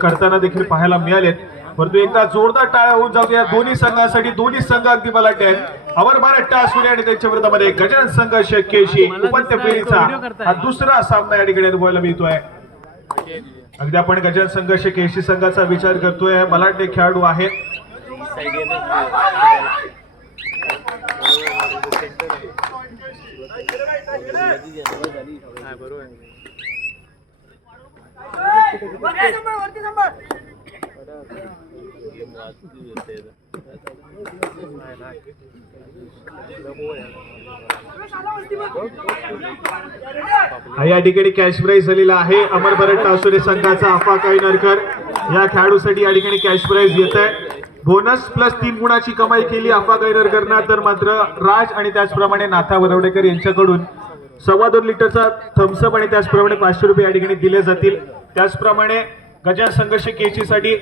करताना देखील पाहायला मिळालेत. परंतु एकदा जोरदार टाळ्या होऊन जाऊ या दोन्ही संघांसाठी. दोन्ही संघ अगदी बलाढ्य आहेत. अमर भारत टासुरे आणि त्यांच्या विरोधामध्ये गजानन संघ शेकेशी उपांत्य फेरीचा हा दुसरा सामना या ठिकाणी अनुभवायला मिळतोय. अगदी आपण गजानन संघ शेकेशी संघाचा विचार करतोय. बलाढ्य खेळाडू आहेत. या ठिकाणी कॅश प्राइज झालेला आहे. अमर भारत टासुरे संघाचा आफा कायनरकर या खेळाडूसाठी या ठिकाणी कॅश प्राइज येत आहे. बोनस प्लस 3 गुणाची कमाई केली आफा कायनरकरना. तर मात्र राज आणि त्याचप्रमाणे नाथा वरवडेकर यांच्याकडून 2.25 लिटरचा थम्सअप आणि त्याचप्रमाणे 500 रुपये या ठिकाणी दिले जातील. त्याचप्रमाणे गजानन संघर्ष केची साठी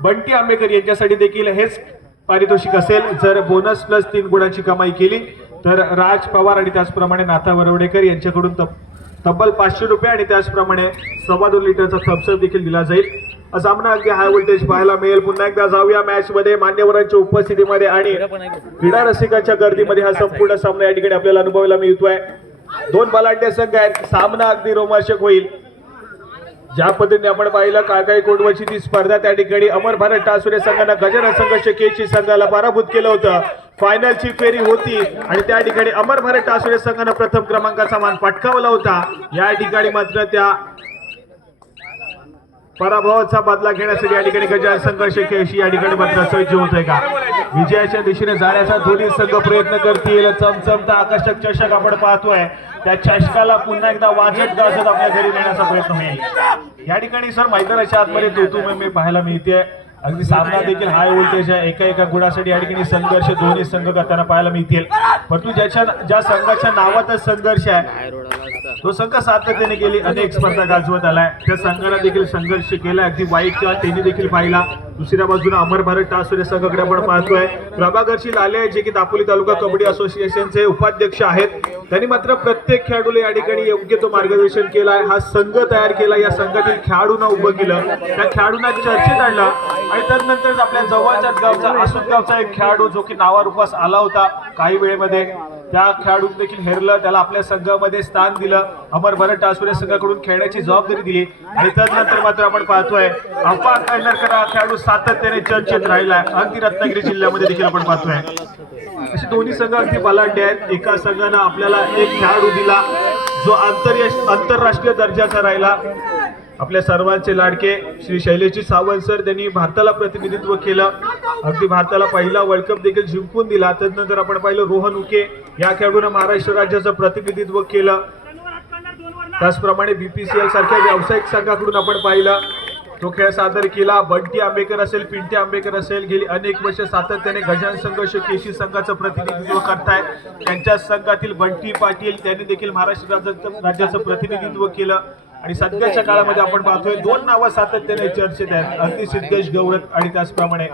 बंटी आंबेकर यांच्यासाठी देखील हेच पारितोषिक असेल. जर बोनस प्लस 3 गुणाची कमाई केली तर राज पवार आणि त्याचप्रमाणे नाथा वरवडेकर यांच्याकडून तब्बल 500 रुपये आणि त्याचप्रमाणे 2.25 लिटरचा थम्सअप देखील दिला जाईल. सामना अगदी हाय व्होल्टेज पाहायला मिळेल. पुन्हा एकदा जाऊया मॅच मध्ये मान्यवरांच्या उपस्थितीमध्ये आणि क्रीडा रसिकांच्या गर्दीमध्ये हा संपूर्ण सामना या ठिकाणी आपल्याला अनुभवायला मिळतोय. दोन बलाढ्य संघ आहेत. सामना अगदी रोमांचक होईल. ज्या पद्धतीने आपण पाहिलं काकाई कोंडवची ती स्पर्धा त्या ठिकाणी अमर भारत टासुरे संघानं गजानन संघर्ष केची संघाला पराभूत केलं होतं. फायनलची फेरी होती आणि त्या ठिकाणी अमर भारत टासुरे संघानं प्रथम क्रमांकाचा मान पटकावला होता. या ठिकाणी मात्र त्या पराभवाचा बदला घेण्यासाठी या ठिकाणी गजानन संघर्ष केशी या ठिकाणी मात्र सज्ज होत आहे का? विजयाच्या दिशेने जाण्याचा दोन्ही संघ प्रयत्न करतील. चमचमता आकर्षक चषक आपण पाहतोय. त्या चषकाला पुन्हा एकदा वाजत गाजत आपल्या घरी नेण्याचा प्रयत्न होईल. या ठिकाणी सर मैदानाच्या आतमध्ये तोतुमे पाहायला मिळते. अगदी सामना देखील हाय व्होल्टेज आहे. एका गुणासाठी या ठिकाणी संघर्ष दोन्ही संघ करताना पाहायला मिळतील. परंतु ज्या संघाच्या नावातच संघर्ष आहे तो संघ सातत्याने गेली अनेक स्पर्धा गाजवत आलाय. त्या संघाला देखील संघर्ष केला. अगदी वाईट किंवा त्यांनी देखील पाहिला. दुसऱ्या बाजूला अमर भारत टासुरे संघाकडे आपण पाहतोय. प्रभाकरशी लाले जे की दापोली तालुका कबड्डी असोसिएशनचे उपाध्यक्ष आहेत. त्यांनी मात्र प्रत्येक खेळाडूला या ठिकाणी योग्य तो मार्गदर्शन केलाय. हा संघ तयार केला. या संघातील खेळाडूंना उभं केलं. त्या खेळाडूंना चर्चेत आणलं आणि त्यानंतर आपल्या जवळच्याच गावचा आसुद गावचा एक खेळाडू जो की नावारूपास आला होता काही वेळेमध्ये त्या खेळाडून देखील हेरलं. त्याला आपल्या संघामध्ये स्थान दिलं. अमर भारत टासुरे संघाकडून खेळण्याची जबाबदारी दिली आणि त्यानंतर मात्र आपण पाहतोय आफा कायनरकर हा खेळाडू सातत्याने चर्चेत राहिलाय. अगदी रत्नागिरी जिल्ह्यामध्ये देखील आपण पाहतोय. असे दोन्ही संघ अगदी बलाढ्य आहेत. एका संघानं आपल्याला एक खेळाडू दिला जो आंतरराष्ट्रीय दर्जाचा राहिला. आपल्या सर्वांचे लाडके श्री शैलेशजी सावंत सर त्यांनी भारताला प्रतिनिधित्व केलं. अगदी भारताला पहिला वर्ल्ड कप देखील जिंकून दिला. त्यानंतर आपण पाहिलं रोहन उके या खेळाडूने महाराष्ट्र राज्याचं प्रतिनिधित्व केलं. त्याचप्रमाणे बीपीसीएल सारख्या व्यावसायिक संघाकडून आपण पाहिलं तो खेळ सादर केला. बंटी आंबेकर असेल पिंटे आंबेकर असेल गेली अनेक वर्ष सातत्याने गजानन संघर्ष केशी संघाचं प्रतिनिधित्व करतायत. त्यांच्या संघातील बंटी पाटील त्यांनी देखील महाराष्ट्र राज्याचं प्रतिनिधित्व केलं. आणि सध्याच्या काळामध्ये आपण पाहतोय दोन नावं सातत्याने चर्चेत आहेत. अगदी सिद्धेश गवळत आणि त्याचप्रमाणे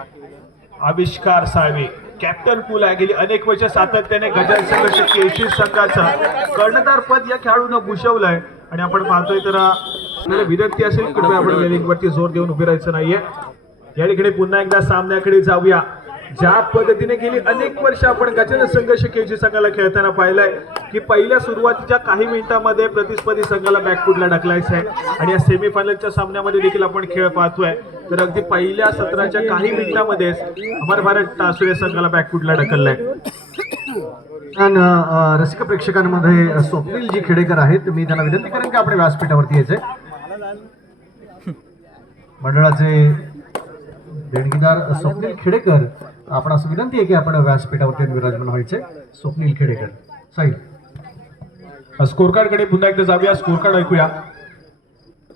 आविष्कार साळवे. कॅप्टन कूल आहे. गेली अनेक वर्ष सातत्याने गजानन संघर्ष केशी संघाचं कर्णधार पद या खेळाडूनं भूषवलंय. आणि आपण पाहतोय तर आपल्याला विनंती असेल कृपया आपण रेलिंगवरती जोर देऊन उभे राहायचं नाहीये. या ठिकाणी पुन्हा एकदा सामन्याकडे जाऊया. ज्या पद्धतीने गेली अनेक वर्ष आपण गजानन संघर्ष केजी संघाला खेळताना पाहिलंय की पहिल्या सुरुवातीच्या काही मिनिटांमध्ये प्रतिस्पर्धी संघाला बॅकफुटला ढकलायचं आहे. आणि या सेमीफायनलच्या सामन्यामध्ये देखील आपण खेळ पाहतोय. तर अगदी पहिल्या सत्राच्या काही मिनिटांमध्येच अमर भारत टासुरे संघाला बॅकफुटला ढकललंय. रसिक प्रेक्षकांमध्ये स्वप्नील जी खेडेकर आहेत. मी त्यांना विनंती करेन की आपण व्यासपीठावरती यायचे. मंडळाचे देणगीदार स्वप्नील खेडेकर आपण असं विनंती आहे की आपण व्यासपीठावरती विराजमान व्हायचे. स्वप्नील खेडेकर साहेब. स्कोर कार्ड कडे पुन्हा एकदा जाऊया. स्कोर कार्ड ऐकूया.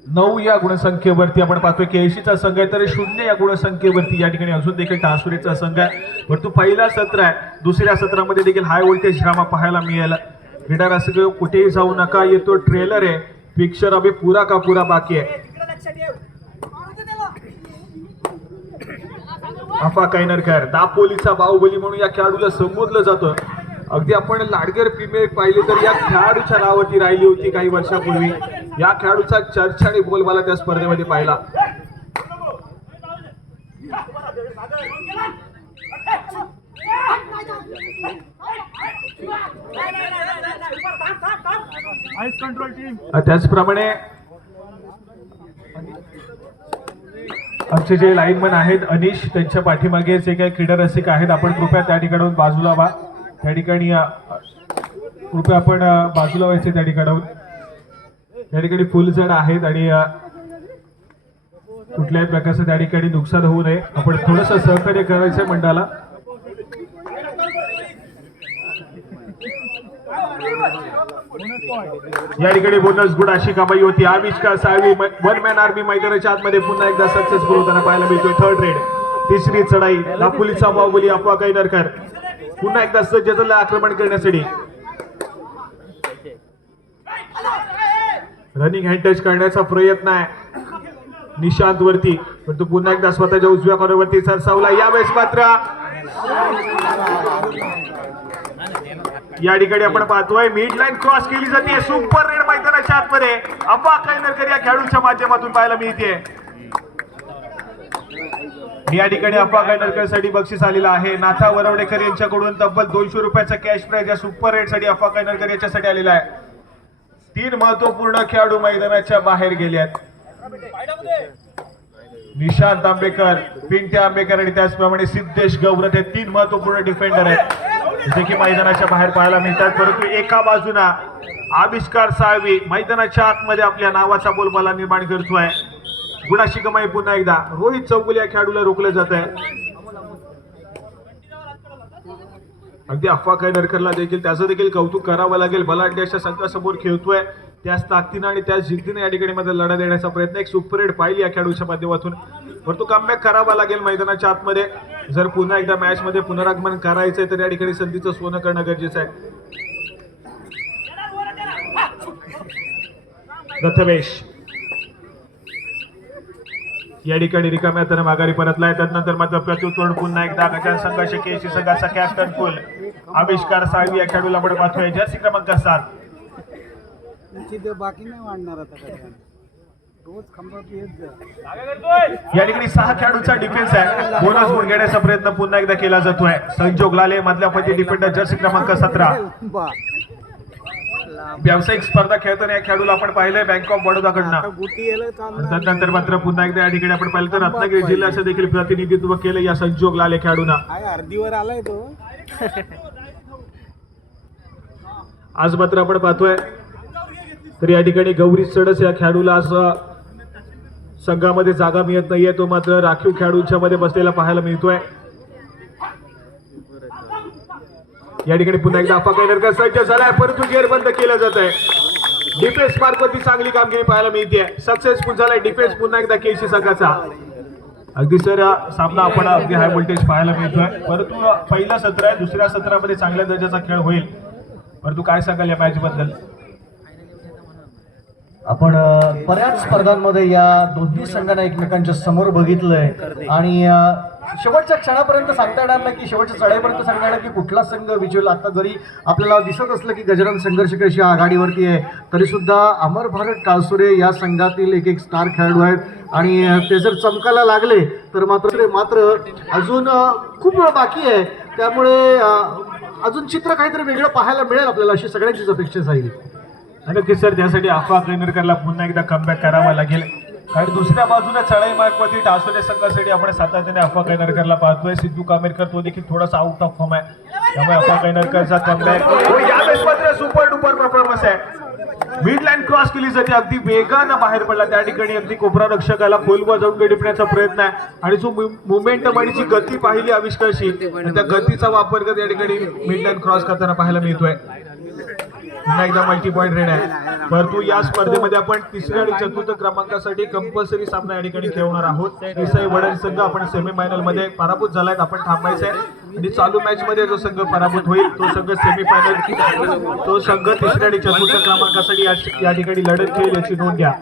9 या गुणसंख्येवरती आपण पाहतोय केशीचा संघ आहे. तर 0 या गुणसंख्येवरती या ठिकाणी अजून देखील टासुरेचा संघ आहे. परंतु पहिला सत्र आहे. दुसऱ्या सत्रामध्ये देखील हाय व्होल्टेज ड्रामा पाहायला मिळाला. क्रीडा रसिक कुठेही जाऊ नका. येतो ट्रेलर आहे. पिक्चर अभी पूरा का पूरा बाकी आहे. आफा कायनरकर दापोलीचा बाहुबली म्हणून या खेळाडूला संबोधलं जातं. अगदी आपण लाडगर प्रीमियर पाहिले तर या खेळाडूच्या नावावरती राहिली होती काही वर्षापूर्वी. या खेळाडूचा चर्चा आणि बोलबाला त्या स्पर्धेमध्ये पाहिला. त्याचप्रमाणे आमचे जे लाईनमन आहेत अनिश, त्यांच्या पाठीमागे जे काही क्रीडा रसिक आहेत आपण कृपया त्या ठिकाणाहून बाजूला व्हा. त्या ठिकाणी कृपया आपण बाजूला व्हायचे. त्या ठिकाणाहून त्या ठिकाणी फुल जण आहेत आणि कुठल्याही प्रकारचं त्या ठिकाणी नुकसान होऊ नये. आपण थोडंसं सहकार्य करायचंय मंडळाला. या ठिकाणी बोनस गुड अशी कमाई होती. आविष्कार साळवी वन मॅन आर्मी मैदानाच्या आतमध्ये पुन्हा एकदा सक्सेसफुल होताना पाहायला मिळतोय. थर्ड रेड, तिसरी चढाई, दापोलीचा बाहुबली अफवा कैनरकर पुन्हा एकदा सज्ज झाला आक्रमण करण्यासाठी. रनिंग हँड टच करण्याचा प्रयत्न आहे निशांत वरती, पण तो पुन्हा एकदा स्वतःच्या उजव्या कॉर्नरवरती सरसावला. यावेळेस मात्र या ठिकाणी आपण पाहतोय मिड लाईन क्रॉस केली जाते. सुपर रेड मैदानाच्या आतमध्ये अफवा कैनरकर या खेळाडूच्या माध्यमातून पाहायला मिळते. या ठिकाणी अफवा कैनरकर साठी बक्षीस आलेलं आहे. नाथा वरवडेकर यांच्याकडून तब्बल 200 रुपयाचा कॅश प्राइज या सुपर रेड साठी अफवा कैनरकर याच्यासाठी आलेला आहे. 3 महत्वपूर्ण खेळाडू मैदानाच्या बाहेर गेले आहेत. निशांत आंबेकर, पिंट्या आंबेकर आणि त्याचप्रमाणे सिद्धेश गौरत हे 3 महत्वपूर्ण डिफेंडर आहेत जे की मैदानाच्या बाहेर पाहायला मिळतात. परंतु एका बाजूला आविष्कार साळवी मैदानाच्या आतमध्ये आपल्या नावाचा बोलबाला निर्माण करतोय. गुणाशी कमाई पुन्हा एकदा. रोहित चौगुले या खेळाडूला रोखलं जात आहे. अगदी अफवा कैनरकरला देखील त्याचं देखील कौतुक करावं लागेल. बलाढ्य अशा संघासमोर खेळतोय, त्याच ताकदीनं आणि त्याच जिद्दीने या ठिकाणी मध्ये लढा देण्याचा प्रयत्न. एक सुपर रेड पाहिली या खेळाडूच्या माध्यमातून, परंतु कमबॅक करावा लागेल मैदानाच्या आतमध्ये. जर पुन्हा एकदा मॅच मध्ये पुनरागमन करायचंय तर या ठिकाणी संधीचं सोनं करणं गरजेचं आहे. प्रथमेश या ठिकाणी रिकाम्या हाताने माघारी परतलाय. त्यानंतर मात्र प्रत्युत्तर पुन्हा एकदा गजान संघर्ष केसी संघाचा कॅप्टन कुल आविष्कार साळवी या खेळाडूला आपण पाहतोय. जर्सी क्रमांक 7. बाकी नाही वाढणार आता रोज या ठिकाणी 6 खेळाडूंचा डिफेन्स आहे. बोनस गुण घेण्याचा प्रयत्न पुन्हा एकदा केला जातोय. संजोग लाले मधल्या पती डिफेंडर जर्सी क्रमांक 17. व्यावसायिक स्पर्धा खेळताना या खेळाडूला आपण पाहिलंय बँक ऑफ बडोदाकडनं. त्यानंतर मात्र पुन्हा एकदा या ठिकाणी आपण पाहिलं तर रत्नागिरी जिल्ह्याचं देखील प्रतिनिधित्व केलं या संजोग लाले खेळाडूंना. अर्धीवर आलाय तो. आज मात्र आपण पाहतोय तर या ठिकाणी गौरी सडस या खेळाडूला आज संघामध्ये जागा मिळत नाहीये. तो मात्र राखीव खेळाडूंच्या मध्ये बसलेला पाहायला मिळतोय. या ठिकाणी पुन्हा एकदा अफवा कैनरकर सज्ज झालाय, परंतु गेअर बंद केलं जात आहे. डिफेन्स मार्फत चांगली कामगिरी पाहायला मिळते. सक्सेसफुल झालाय डिफेन्स पुन्हा एकदा केसी संघाचा. अगदी सर सामना आपण अगदी हाय व्होल्टेज पाहायला मिळतोय, परंतु पहिला सत्र आहे. दुसऱ्या सत्रामध्ये चांगल्या दर्जाचा खेळ होईल. परंतु काय सांगाल या मॅच बद्दल? आपण बऱ्याच स्पर्धांमध्ये या दोन्ही संघांना एकमेकांच्या समोर बघितलंय आणि शेवटच्या क्षणापर्यंत सांगता येणार नाही की शेवटच्या चढाईपर्यंत सांगता येणार की कुठला संघ विजय. आता जरी आपल्याला दिसत असलं की गजानन संघर्ष कशी आघाडीवरती आहे, तरी सुद्धा अमर भारत काळसुरे या संघातील एक स्टार खेळाडू आहेत आणि ते जर चमकायला लागले तर मात्र अजून खूप वेळ बाकी आहे. त्यामुळे अजून चित्र काहीतरी वेगळं पाहायला मिळेल आपल्याला, अशी सगळ्यांचीच अपेक्षा जाईल. नक्कीच सर, त्यासाठी अफवा कैनरकरला पुन्हा एकदा कमबॅक करावा लागेल. कारण दुसऱ्या बाजूला चढाई मार्गवरती टासोले संघासाठी आपण सातत्याने अफवा कैनरकरला पाहतोय. सिद्धू कामेरकर तो देखील थोडासा आउट ऑफ फॉर्म आहे, त्यामुळे अफवा कैनरकरचा कमबॅक यावेळेस मात्र सुपर डुपर परफॉर्मन्स आहे. मिड लाईन क्रॉस केली जाते, अगदी वेगानं बाहेर पडला. त्या ठिकाणी अगदी कोपरा रक्षकाला खोलवर जाऊन टिपण्याचा प्रयत्न आहे आणि जो मुवमेंटम आणि जी गती पाहिली आविष्कारशी, त्या गतीचा वापर करत या ठिकाणी मिड लाईन क्रॉस करताना पाहायला मिळतोय. पुन्हा एकदा मल्टी पॉईंट रेड आहे, परंतु या स्पर्धेमध्ये आपण तिसऱ्या आणि चतुर्थ क्रमांकासाठी कंपल्सरी सामना या ठिकाणी खेळणार आहोत. देसाई वडण संघ आपण सेमीफायनल मध्ये पराभूत झालाय, आपण थांबायचं आहे आणि चालू मॅच मध्ये जो संघ पराभूत होईल तो संघ सेमीफायनल, तो संघ तिसऱ्या आणि चतुर्थ क्रमांकासाठी या ठिकाणी लढत खेळेल, याची नोंद घ्या.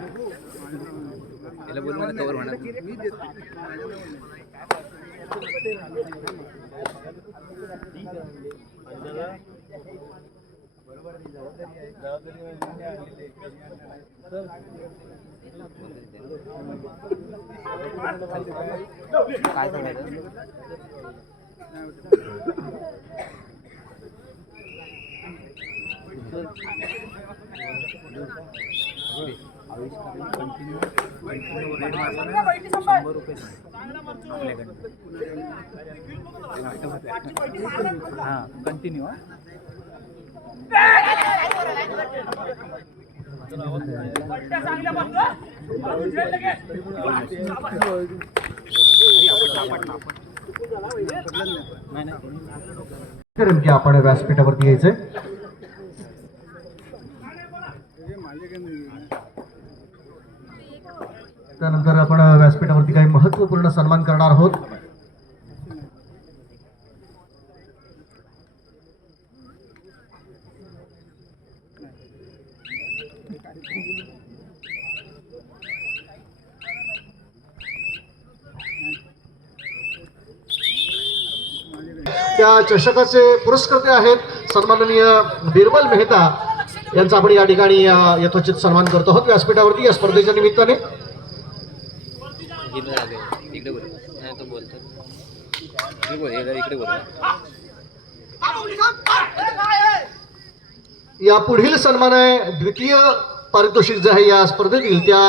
काय सांगायचं हां कंटिन्यू करेन की आपण व्यासपीठावरती यायचंय. त्यानंतर आपण व्यासपीठावरती काही महत्त्वपूर्ण सन्मान करणार आहोत. त्या चषकाचे पुरस्कर्ते आहेत सन्माननीय बिरबल मेहता यांचा आपण या ठिकाणी यथोचित सन्मान करतो आहोत व्यासपीठावरती या स्पर्धेच्या निमित्ताने. इकडे बोल नाही तो बोलतो इकडे बोल इकडे बोल या पुढील सन्मान आहे द्वितीय पारितोषिक जे आहे या स्पर्धेतील त्या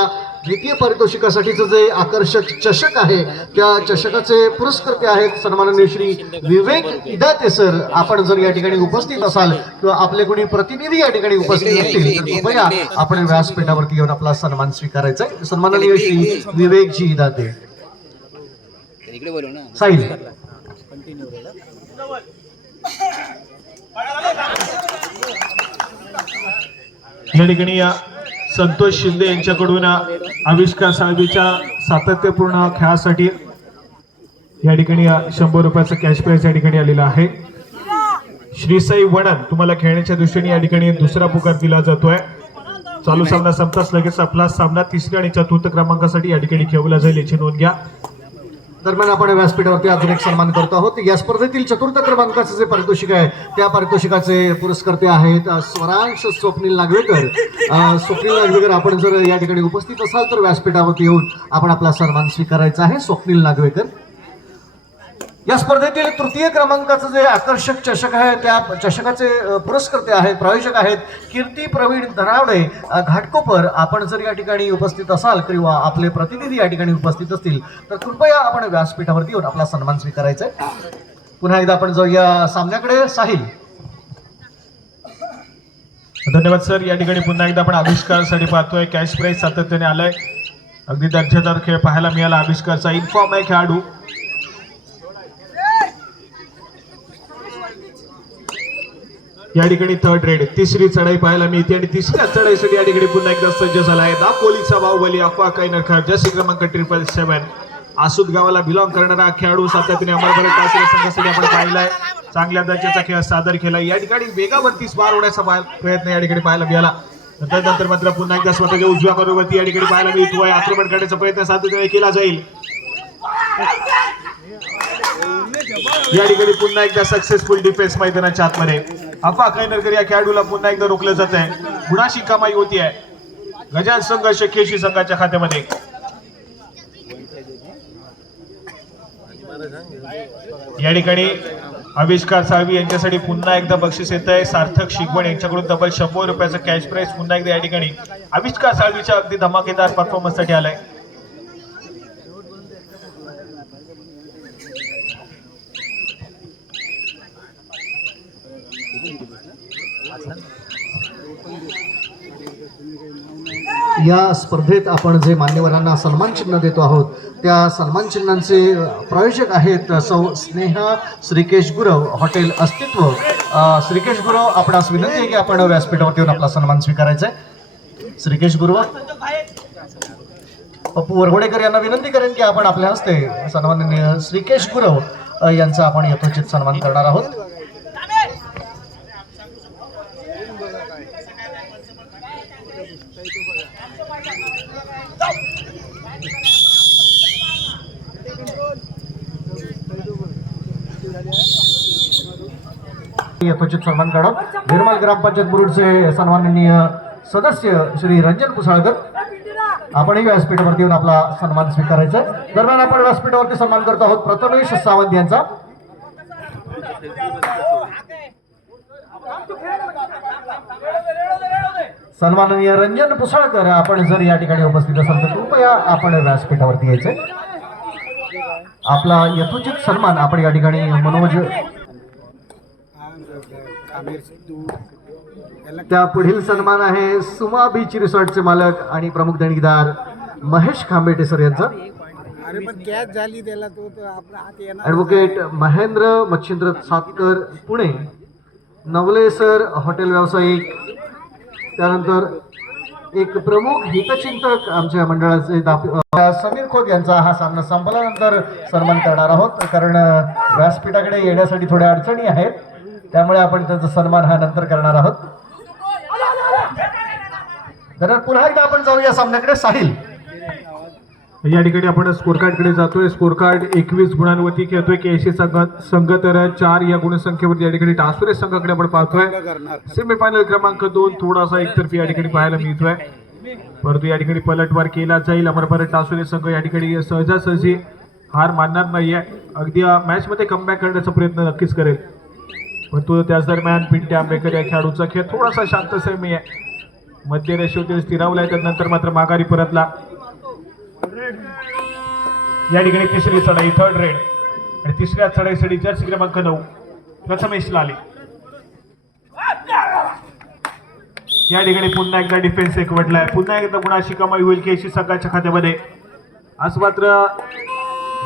द्वितीय पारितोषिकासाठीचं जे आकर्षक चषक आहे त्या चषकाचे पुरस्कर्ते आहेत सन्माननीय श्री विवेक इदाते सर. आपण जर या ठिकाणी उपस्थित असाल किंवा आपले कोणी प्रतिनिधी या ठिकाणी उपस्थित असतील तर कृपया आपण व्यासपीठावरती येऊन आपला सन्मान स्वीकारायचा आहे. सन्माननीय श्री विवेकजी इदाते. इकडे बोलू ना साहिल या ठिकाणी या संतोष शिंदे यांच्याकडून आविष्कार साहेबीच्या सातत्यपूर्ण खेळासाठी या ठिकाणी 100 रुपयाचं कॅश प्राइज या ठिकाणी आलेला आहे. श्रीसाई वणन तुम्हाला खेळण्याच्या दृष्टीने या ठिकाणी दुसरा पुकार दिला जातोय. चालू सामना संपताच लगेच आपला सामना तिसऱ्या आणि चतुर्थ क्रमांकासाठी या ठिकाणी खेळवला जाईल याची नोंद घ्या. दरम्यान आपण व्यासपीठावरती अजून एक सन्मान करतो आहोत. या स्पर्धेतील चतुर्थ क्रमांकाचे जे पारितोषिक आहे त्या पारितोषिकाचे पुरस्कर्ते आहेत स्वरांश स्वप्नील नागवेकर. स्वप्नील नागवेकर आपण जर या ठिकाणी उपस्थित असाल तर व्यासपीठावरती येऊन आपण आपला सन्मान स्वीकारायचा आहे. स्वप्नील नागवेकर. या स्पर्धेतील तृतीय क्रमांकाचं जे आकर्षक चषक आहे त्या चषकाचे पुरस्कर्ते आहेत प्रायोजक आहेत कीर्ती प्रवीण धनावडे घाटकोपर. आपण जर या ठिकाणी उपस्थित असाल किंवा आपले प्रतिनिधी या ठिकाणी उपस्थित असतील तर कृपया आपण व्यासपीठावरती येऊन आपला सन्मान स्वीकारायचा आहे. पुन्हा एकदा आपण जाऊया सामन्याकडे. साहिल. धन्यवाद सर. या ठिकाणी पुन्हा एकदा आपण आविष्कारसाठी पाहतोय. कॅश प्राइज सातत्याने आलाय. अगदी दर्जेदार खेळ पाहायला मिळाला. आविष्कारचा इन्फॉर्म आहे खेळाडू. या ठिकाणी थर्ड रेड तिसरी चढाई पाहायला मिळते आणि तिसऱ्या चढाईसाठी या ठिकाणी पुन्हा एकदा सज्ज झाला आहे दापोलीचा बाहुबली अफवा काही नरखार जर्सी क्रमांक 777 आसूद गावाला बिलॉंग करणारा खेळाडू सातत्याने अमरभरत तासिका संघासाठी आपण पाहिलाय. चांगल्या दर्जाचा खेळ सादर केला. या ठिकाणी वेगावरती स्पार होण्याचा प्रयत्न या ठिकाणी पाहायला मिळाला. त्यानंतर मात्र पुन्हा एकदा स्वतःच्या उजव्या करोवरती या ठिकाणी पाहायला मिळतोय. आक्रमण करण्याचा प्रयत्न सातत्याने केला जाईल. या ठिकाणी पुन्हा एकदा सक्सेसफुल डिफेन्स मैदानाच्या आतमध्ये अफवा कैनरकर या खेळाडूला पुन्हा एकदा रोखलं जात आहे. गुणाशी कमाई होती आहे. गजान संघर्ष केशी संघाच्या खात्यामध्ये. या ठिकाणी आविष्कार साळवी यांच्यासाठी पुन्हा एकदा बक्षीस येत आहे. सार्थक शिगवण यांच्याकडून तब्बल 100 रुपयाचं कॅश प्राइज पुन्हा एकदा या ठिकाणी आविष्कार साळवीच्या अगदी धमाकेदार परफॉर्मन्ससाठी आलाय. या स्पर्धेत आपण जे मान्यवरांना सन्मान चिन्ह देतो आहोत त्या सन्मान चिन्हांचे प्रायोजक आहेत सौ स्नेहा श्रीकेश गुरव हॉटेल अस्तित्व. श्रीकेश गुरव आपणास विनंती आहे की आपण व्यासपीठावरती येऊन आपला सन्मान स्वीकारायचा आहे. श्रीकेश गुरव. पप्पू वरवडेकर यांना विनंती करेन की आपण आपल्या हस्ते सन्माननीय श्रीकेश गुरव यांचा आपण यथोचित सन्मान करणार आहोत. यथोचित सन्मान करणार निर्मल ग्रामपंचायत मुरुडचे सन्माननीय सदस्य श्री रंजन पुसाळकर आपणही व्यासपीठावरती येऊन आपला सन्मान स्वीकारायचा आहे. दरम्यान आपण व्यासपीठावरती सन्मान करत आहोत प्रथमेश सावंत यांचा. सन्माननीय रंजन पुसाळकर आपण जर या ठिकाणी उपस्थित असाल तर कृपया आपण व्यासपीठावरती यायचंय. आपला यथोचित सन्मान आपण या ठिकाणी मनोज त्या पुढील सन्मान आहे सुमा बीच रिसॉर्टचे मालक आणि प्रमुख देणगीदार महेश खांबेटे सर यांचा. अरे पण कॅच झाली त्याला तो तर आपला हात येणार. Advocate Mahendra Machhindra Satkar Pune. Navale sir hotel व्यावसायिक. त्यानंतर एक प्रमुख हितचिंतक आमच्या मंडळाचे समीर खोत यांचा हा सामना संपल्यानंतर सन्मान करणार आहोत कारण व्यासपीठाकडे येण्यासाठी थोड्या अडचणी आहेत त्यामुळे आपण त्याचा सन्मान हा नंतर करणार आहोत. तर पुन्हा एकदा आपण जाऊया सामन्याकडे. साहिल या ठिकाणी आपण स्कोर कार्ड कडे जातोय. स्कोर कार्ड 21 गुणांवरती खेळतोय केएससी संघ तर 4 या गुणसंख्येवरती या ठिकाणी टासुरे संघाकडे आपण पाहतोय. सेमीफायनल क्रमांक 2 थोडासा एकतर्फी या ठिकाणी पाहायला मिळतोय परंतु या ठिकाणी पलटवार केला जाईल. अमरपरत टासुरे संघ या ठिकाणी सहजासहजी हार मानणार नाहीये. अगदी मॅच मध्ये कमबॅक करण्याचा प्रयत्न नक्कीच करेल परंतु त्याच दरम्यान पिंटे आंबेकर या खेळाडूचा खेळ थोडासा शांत संयमी आहे. मध्य रेषेवरती स्थिरावलाय त्यानंतर मात्र माघारी परतला. या ठिकाणी तिसरी चढाई थर्ड रेड आणि तिसऱ्या चढाईसाठी जर्सी क्रमांक 9 प्रथमेश लाले. या ठिकाणी पुन्हा एकदा डिफेन्स एकवटलाय. पुन्हा एकदा गुणाची कमाई होईल केएससी संघाच्या खात्यामध्ये. आज मात्र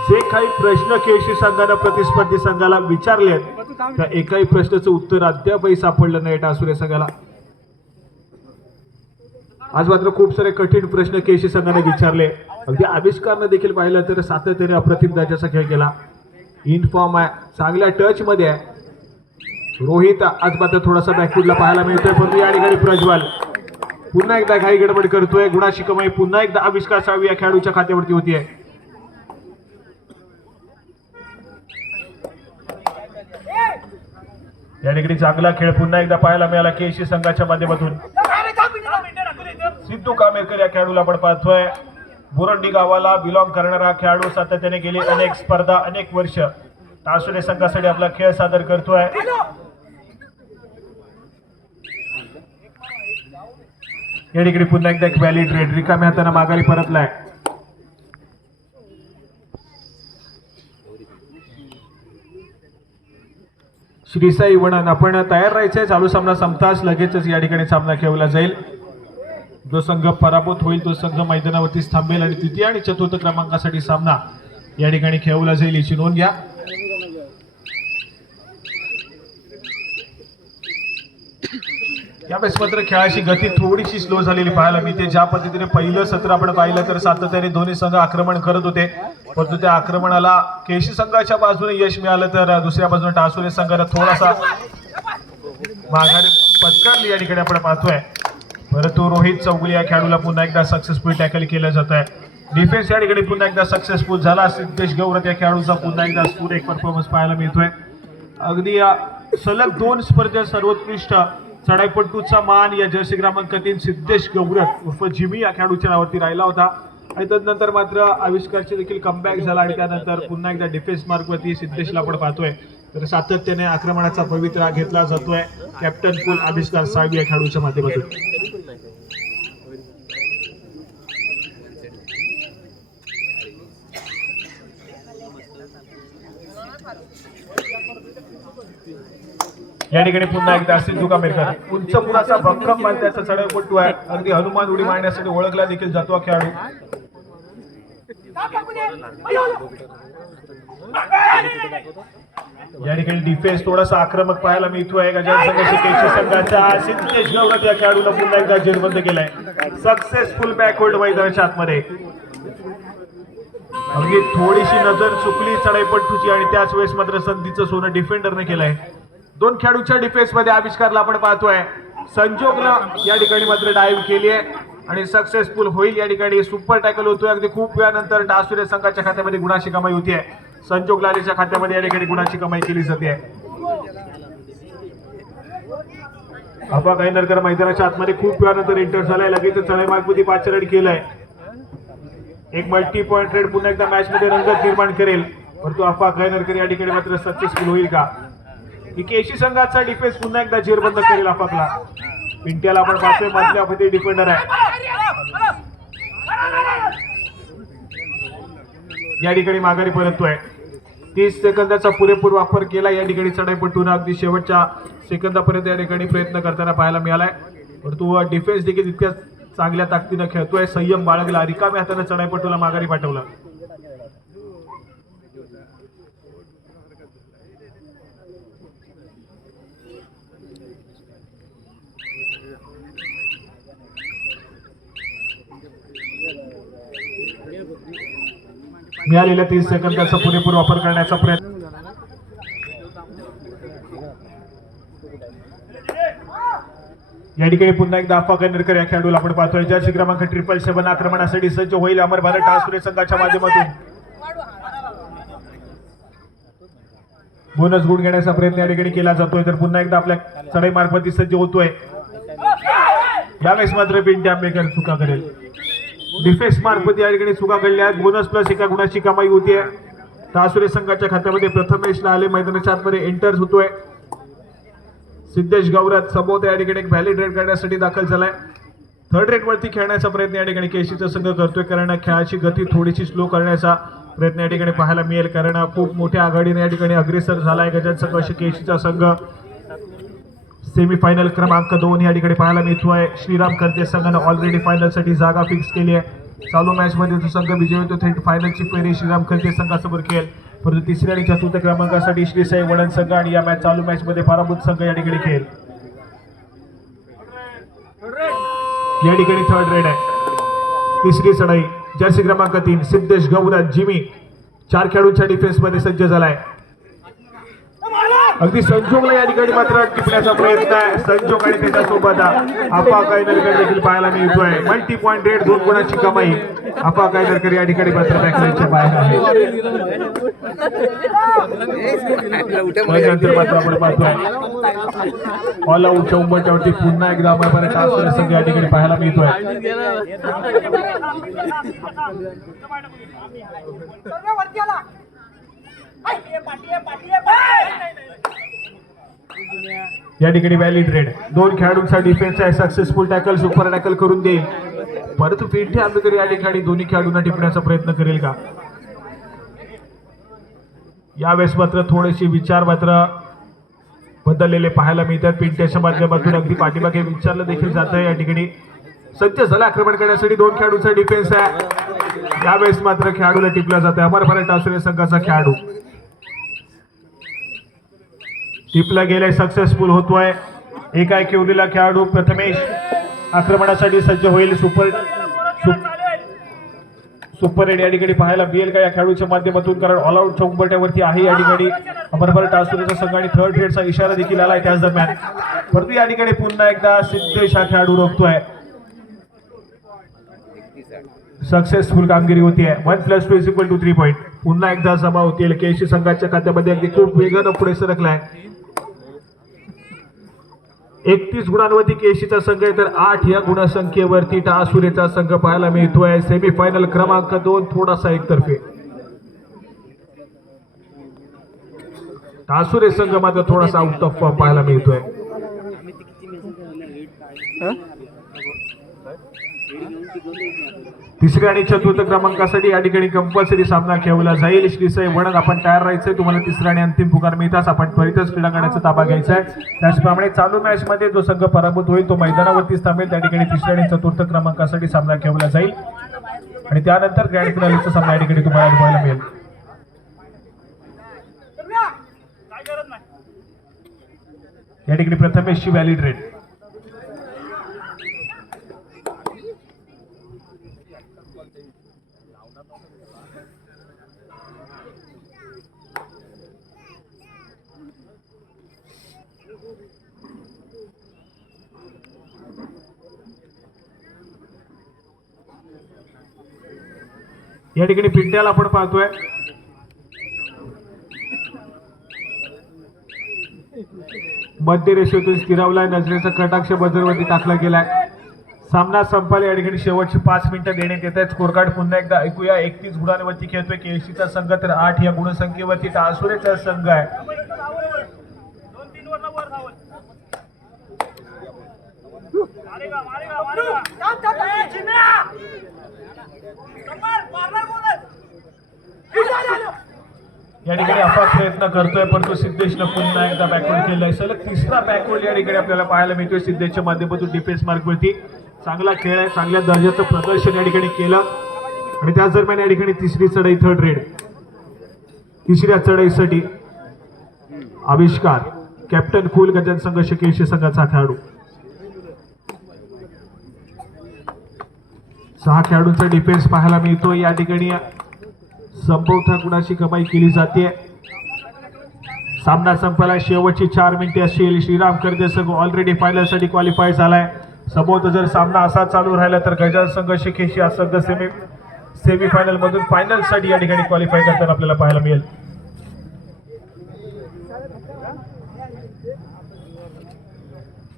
जे काही प्रश्न केएससी संघानं प्रतिस्पर्धी संघाला विचारले त्या एकाही प्रश्नाचं उत्तर अद्यापही सापडलं नाही टासुरे संघाला. आज मात्र खूप सारे कठीण प्रश्न केएससी संघाने विचारले. अगदी आविष्कारनं देखील पाहिलं तर सातत्याने अप्रतिम दर्जाचा खेळ केला. इनफॉर्म आहे चांगल्या टच मध्ये आहे. रोहित आज मात्र थोडासा बॅकफुटला पाहायला मिळतोय परंतु या ठिकाणी प्रज्वल पुन्हा एकदा घाई गडबड करतोय. गुणाची कमाई पुन्हा एकदा आविष्कार साळवी या खेळाडूच्या खात्यावरती होती आहे. या ठिकाणी चांगला खेळ पुन्हा एकदा पाहायला मिळाला केएससी संघाच्या माध्यमातून. सिद्धू कामेकर या खेळाडूला आपण पाहतोय. बोरंडी गावाला बिलॉंग करणारा खेळाडू सातत्याने गेली अनेक स्पर्धा अनेक वर्ष टासुरे संघासाठी आपला खेळ सादर करतोय. या ठिकाणी पुन्हा एकदा एक व्हॅलिड रेड रिकाम्या हाताने माघारी परतलाय. श्रीसाई वणन आपण तयार राहायचंय. चालू सामना संपताच लगेचच या ठिकाणी सामना खेळवला जाईल. जो संघ पराभूत होईल तो संघ मैदानावरतीच थांबेल आणि तृतीय आणि चतुर्थ क्रमांकासाठी सामना या ठिकाणी खेळवला जाईल याची नोंद घ्या. यावेळेस मात्र खेळाची गती थोडीशी स्लो झालेली पाहायला मिळते. ज्या पद्धतीने पहिलं सत्र आपण पाहिलं तर सातत्याने दोन्ही संघ आक्रमण करत होते परंतु त्या आक्रमणाला केएससी संघाच्या बाजूने यश मिळालं तर दुसऱ्या बाजूने टासुरे संघाला थोडासा माघारी पत्करली या ठिकाणी आपण पाहतोय. परंतु रोहित चौगुले या खेळाडूला पुन्हा एकदा सक्सेसफुल टॅकल केलं जात आहे. डिफेन्स या ठिकाणी पुन्हा एकदा सक्सेसफुल झाला. सिद्धेश गौरत या खेळाडूचा पुन्हा एकदा सुरेख परफॉर्मन्स पाहायला मिळतोय. अगदी सलग 2 स्पर्धेत सर्वोत्कृष्ट चढाईपटूचा मान या जर्सी क्रमांक 3 सिद्धेश गौरत उर्फ जिमी या खेळाडूच्या नावावरती राहिला होता आणि त्यानंतर मात्र आविष्कारचे देखील कमबॅक झाला आणि त्यानंतर पुन्हा एकदा डिफेन्स मार्कवरती सिद्धेशला आपण पाहतोय. तर सातत्याने आक्रमणाचा पवित्रा घेतला जातोय कॅप्टन कुल आविष्कार साळवी या खेळाडूच्या माध्यमातून. या ठिकाणी पुन्हा एकदा सिद्धू कामेकर उंच पुराचा भक्कम बांधण्याचा चढाईपटू आहे. अगदी हनुमान उडी मारण्यासाठी ओळखला देखील जातो खेळाडू. या ठिकाणी डिफेन्स थोडासा आक्रमक पाहायला मिळतोय. गजानन संघाची केएससी संघाच्या सिद्धेश गौरत या खेळाडूला पुन्हा एकदा जेरबंद केलाय. सक्सेसफुल बॅकवर्ड मैदानाच्या आतमध्ये. अगदी थोडीशी नजर चुकली चढाईपटूची आणि त्याच वेळेस मात्र संधीचं सोनं डिफेंडरने केलंय. 2 खेळाडूच्या डिफेन्स मध्ये आविष्कारला आपण पाहतोय. संजोगनं या ठिकाणी मात्र डाईव्ह केली आहे आणि सक्सेसफुल होईल. या ठिकाणी सुपर टॅकल होतोय. अगदी खूप वेळानंतर टासुरे संघाच्या खात्यामध्ये गुणाची कमाई होतीये. संजोग लालेच्या खात्यामध्ये या ठिकाणी गुणाची कमाई केली जाते. अफा गायनरकर मैदानाच्या आतमध्ये खूप वेळानंतर एंटर झालाय. लगेच चढाई मार्गमध्ये 5 रन केलाय. एक मल्टी पॉइंट रेड पुन्हा एकदा मॅच मध्ये रंगत निर्माण करेल, परंतु अफा गायनरकर या ठिकाणी मात्र सक्सेसफुल होईल का? केशी संघाचा डिफेन्स पुन्हा एकदा जेरबंद करेल अफाकला. पिंट्याला आपण पाचव्या मजल्यामध्ये डिफेंडर आहे. या ठिकाणी माघारी परततोय. 30 सेकंदाचा पुरेपूर वापर केला या ठिकाणी चढाईपटून. अगदी शेवटच्या सेकंदापर्यंत या ठिकाणी प्रयत्न करताना पाहायला मिळालाय, परंतु डिफेन्स देखील तितक्या चांगल्या ताकदीनं खेळतोय. संयम बाळगला, रिकाम्या हाताने चढाईपटूला माघारी पाठवलं. मिळालेल्या 30 सेकंदाचा पुरेपूर वापर करण्याचा प्रयत्न. या ठिकाणी पुन्हा एकदा अफा गायनरकर या खेळाडूला आपण पाहतोय. जर्सी क्रमांक 777 आक्रमणासाठी सज्ज होईल. अमर भारत टासुरे संघाच्या माध्यमातून बोनस गुण घेण्याचा प्रयत्न या ठिकाणी केला जातोय. तर पुन्हा एकदा आपल्या चढाई मार्फत सज्ज होतोय. यावेळेस मात्र पिंट्या आंबेकर चुका करेल. डिफेन्स मार्फत या ठिकाणी चुका घडल्या. बोनस प्लस 1 गुणाची कमाई होतीये. टासुरे संघाच्या खात्यामध्ये प्रथमेश लाले मैदानाच्या आतमध्ये एंटर होतोय. सिद्धेश गौरत सबोत या ठिकाणी एक व्हॅलिड रेड करण्यासाठी दाखल झालाय. थर्ड रेट वरती खेळण्याचा प्रयत्न या ठिकाणी केशीचा संघ करतोय, कारण खेळाची गती थोडीशी स्लो करण्याचा प्रयत्न या ठिकाणी पाहायला मिळेल, कारण खूप मोठ्या आघाडीने या ठिकाणी अग्रेसर झालाय गजान संघ. केशीचा संघ सेमीफायनल क्रमांक 2 या ठिकाणी पाहायला मिळतोय. श्रीराम करते संघानं ऑलरेडी फायनल साठी जागा फिक्स केली आहे. चालू मॅच मध्ये जो संघ विजयी होतो थेट फायनलची फेरी श्रीराम करते संघासमोर खेळेल, परंतु तिसऱ्या आणि चतुर्थ क्रमांकासाठी श्रीसाई वडन संघ आणि या मॅच चालू मॅच मध्ये पराभूत संघ या ठिकाणी खेळेल. या ठिकाणी थर्ड रेड आहे. तिसरी चढाई जर्सी क्रमांक 3 सिद्धेश गौरत जिमी 4 खेळाडूंच्या डिफेन्स मध्ये सज्ज झालाय. अगदी संजोगला या ठिकाणी मात्र टिपण्याचा प्रयत्न आहे. संजोग आणि त्याच्यासोबत अफा गायनरकर देखील पाहायला मिळतोय. मल्टी पॉइंट रेड 2 गुणाची कमाई. अफा गायनरकर या ठिकाणी मात्र बॅकलाईनच्या बाहेर आहे. त्यानंतर मात्र आपण पाहतोय ऑल आऊटच्या उंबरठ्यावरती पुन्हा एकदा अमर टासुरे संघ या ठिकाणी पाहायला मिळतोय. या ठिकाणी व्हॅलिड रेड 2 खेळाडूंचा डिफेन्स आहे. सक्सेसफुल टॅकल सुपर टॅकल करून देईल, परंतु पिंटे आंबेकर या ठिकाणी दोन्ही खेळाडूंना टिपण्याचा प्रयत्न करेल का? यावेळेस मात्र थोडेसे विचार मात्र बदललेले पाहायला मिळतात. पिंट्याच्या माध्यमातून अगदी पाठीमागे विचारलं देखील जात आहे. या ठिकाणी सज्ज झाला आक्रमण करण्यासाठी 2 खेळाडूंचा डिफेन्स आहे. यावेळेस मात्र खेळाडूला टिपला जात आहे. अमर भारत टासुरे संघाचा खेळाडू टिपला गेलाय, सक्सेसफुल होतोय. एका केवलीला खेळाडू प्रथमेश आक्रमणासाठी सज्ज होईल. सुपर रेड या ठिकाणी पाहायला मिळेल का या खेळाडूच्या माध्यमातून, कारण ऑल आऊटच्या उंबरठ्यावरती आहे या ठिकाणी अमर भारत टासुरेचा संघ आणि थर्ड रेडचा इशारा देखील आलाय त्याच दरम्यान, परंतु या ठिकाणी पुन्हा एकदा सिद्धेश हा खेळाडू रोखतोय. सक्सेसफुल कामगिरी होतीये. 1+2 = 3 पॉईंट. पुन्हा एकदा जमा होतील. केशी संघाच्या खात्यामध्ये अगदी खूप वेगानं पुढे सरकलाय. 31 गुणांवरती केशीचा संघ आहे, तर 8 या गुणसंख्येवरती टासुरेचा संघ पाहायला मिळतोय. सेमीफायनल क्रमांक 2 थोडासा एकतर्फे. टासुरे संघ मात्र थोडासा आउट ऑफ फॉर्म पाहायला मिळतोय. तिसऱ्या आणि चतुर्थ क्रमांकासाठी या ठिकाणी कंपल्सरी सामना खेळवला जाईल. श्रीसाई वडद आपण तयार राहायचंय. तुम्हाला तिसरा आणि अंतिम पुकार मिळताच आपण त्वरितच क्रीडांगणाचा ताबा घ्यायचा आहे. त्याचप्रमाणे चालू मॅच मध्ये जो संघ पराभूत होईल तो मैदानावरतीच थांबेल. त्या ठिकाणी तिसऱ्या आणि चतुर्थ क्रमांकासाठी सामना खेळवला जाईल आणि त्यानंतर ग्रँड फिनालेचा सामना या ठिकाणी तुम्हाला अनुभवायला मिळेल. या ठिकाणी प्रथमेशची व्हॅलिड रेड. या ठिकाणी पिंट्याला आपण पाहतोय. मध्य रेषेतून स्थिरावलाय, नजरेचा कटाक्ष बजरवरती टाकला गेलाय. सामना संपायला या ठिकाणी शेवटची 5 मिनिटं देण्यात येत आहेत. स्कोर कार्ड पुन्हा एकदा ऐकूया. 31 गुणांवरती खेळतोय केएससीचा संघ, तर 8 या गुणसंख्येवरती टासुरेचा संघ आहे. या ठिकाणी अफाट प्रयत्न करतोय, परंतु सिद्धेशनं पुन्हा एकदा बॅकवर्ड केलाय. सलग तिसरा बॅकवर्ड या ठिकाणी आपल्याला पाहायला मिळतोय सिद्धेशच्या माध्यमातून डिफेन्स मार्कवरती. चांगला खेळ आहे, चांगल्या दर्जाचं प्रदर्शन या ठिकाणी केलं आणि त्याच दरम्यान या ठिकाणी तिसरी चढाई, थर्ड रेड. तिसऱ्या चढाईसाठी आविष्कार, कॅप्टन कुल गजान संघ केएससी संघाचा खेळाडू. 6 खेळाडूंचा डिफेन्स पाहायला मिळतो. या ठिकाणी संभवता गुणाची कमाई केली जाते. सामना संपायला शेवटची 4 मिनिटे असतील. श्रीराम कर्जे संघ ऑलरेडी फायनल साठी क्वालिफाय झालाय. संभवत जर सामना असा चालू राहिला तर गजान संघ केएससी हा संघ सेमीफायनल मधून फायनल साठी या ठिकाणी क्वालिफाय करताना आपल्याला पाहायला मिळेल.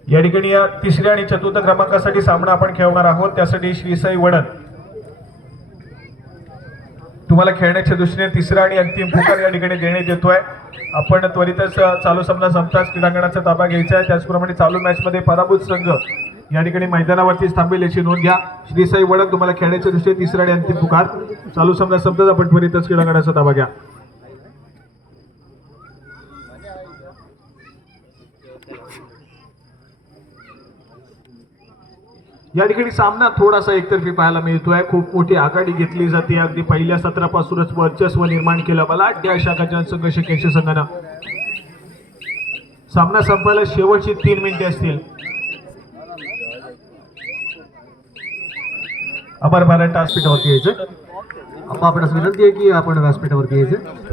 या ठिकाणी या तिसऱ्या आणि चतुर्थ क्रमांकासाठी सामना आपण खेळणार आहोत. त्यासाठी श्रीसाई वडद तुम्हाला खेळण्याच्या दृष्टीने तिसरा आणि अंतिम पुकार या ठिकाणी देण्यात येतोय. आपण त्वरितच चालू सामना संपताच क्रीडांगणाचा ताबा घ्यायचा आहे. त्याचप्रमाणे चालू मॅच मध्ये पराभूत संघ या ठिकाणी मैदानावरतीच थांबेल याची नोंद घ्या. श्रीसाई वडद तुम्हाला खेळण्याच्या दृष्टीने तिसरा आणि अंतिम पुकार. चालू सामना संपताच आपण त्वरितच क्रीडांगणाचा ताबा घ्या. या ठिकाणी सामना थोडासा एकतर्फी पाहायला मिळतोय. खूप मोठी आघाडी घेतली जाते. अगदी पहिल्या सत्रापासूनच वर्चस्व निर्माण केलं बलाढ्य अशा गजान संघ केएससी संघानं. सामना संपायला शेवटची 3 मिनिटे असतील. अमर भारत व्यासपीठावरती यायचं. आपणास विनंती आहे की आपण व्यासपीठावरती यायचं.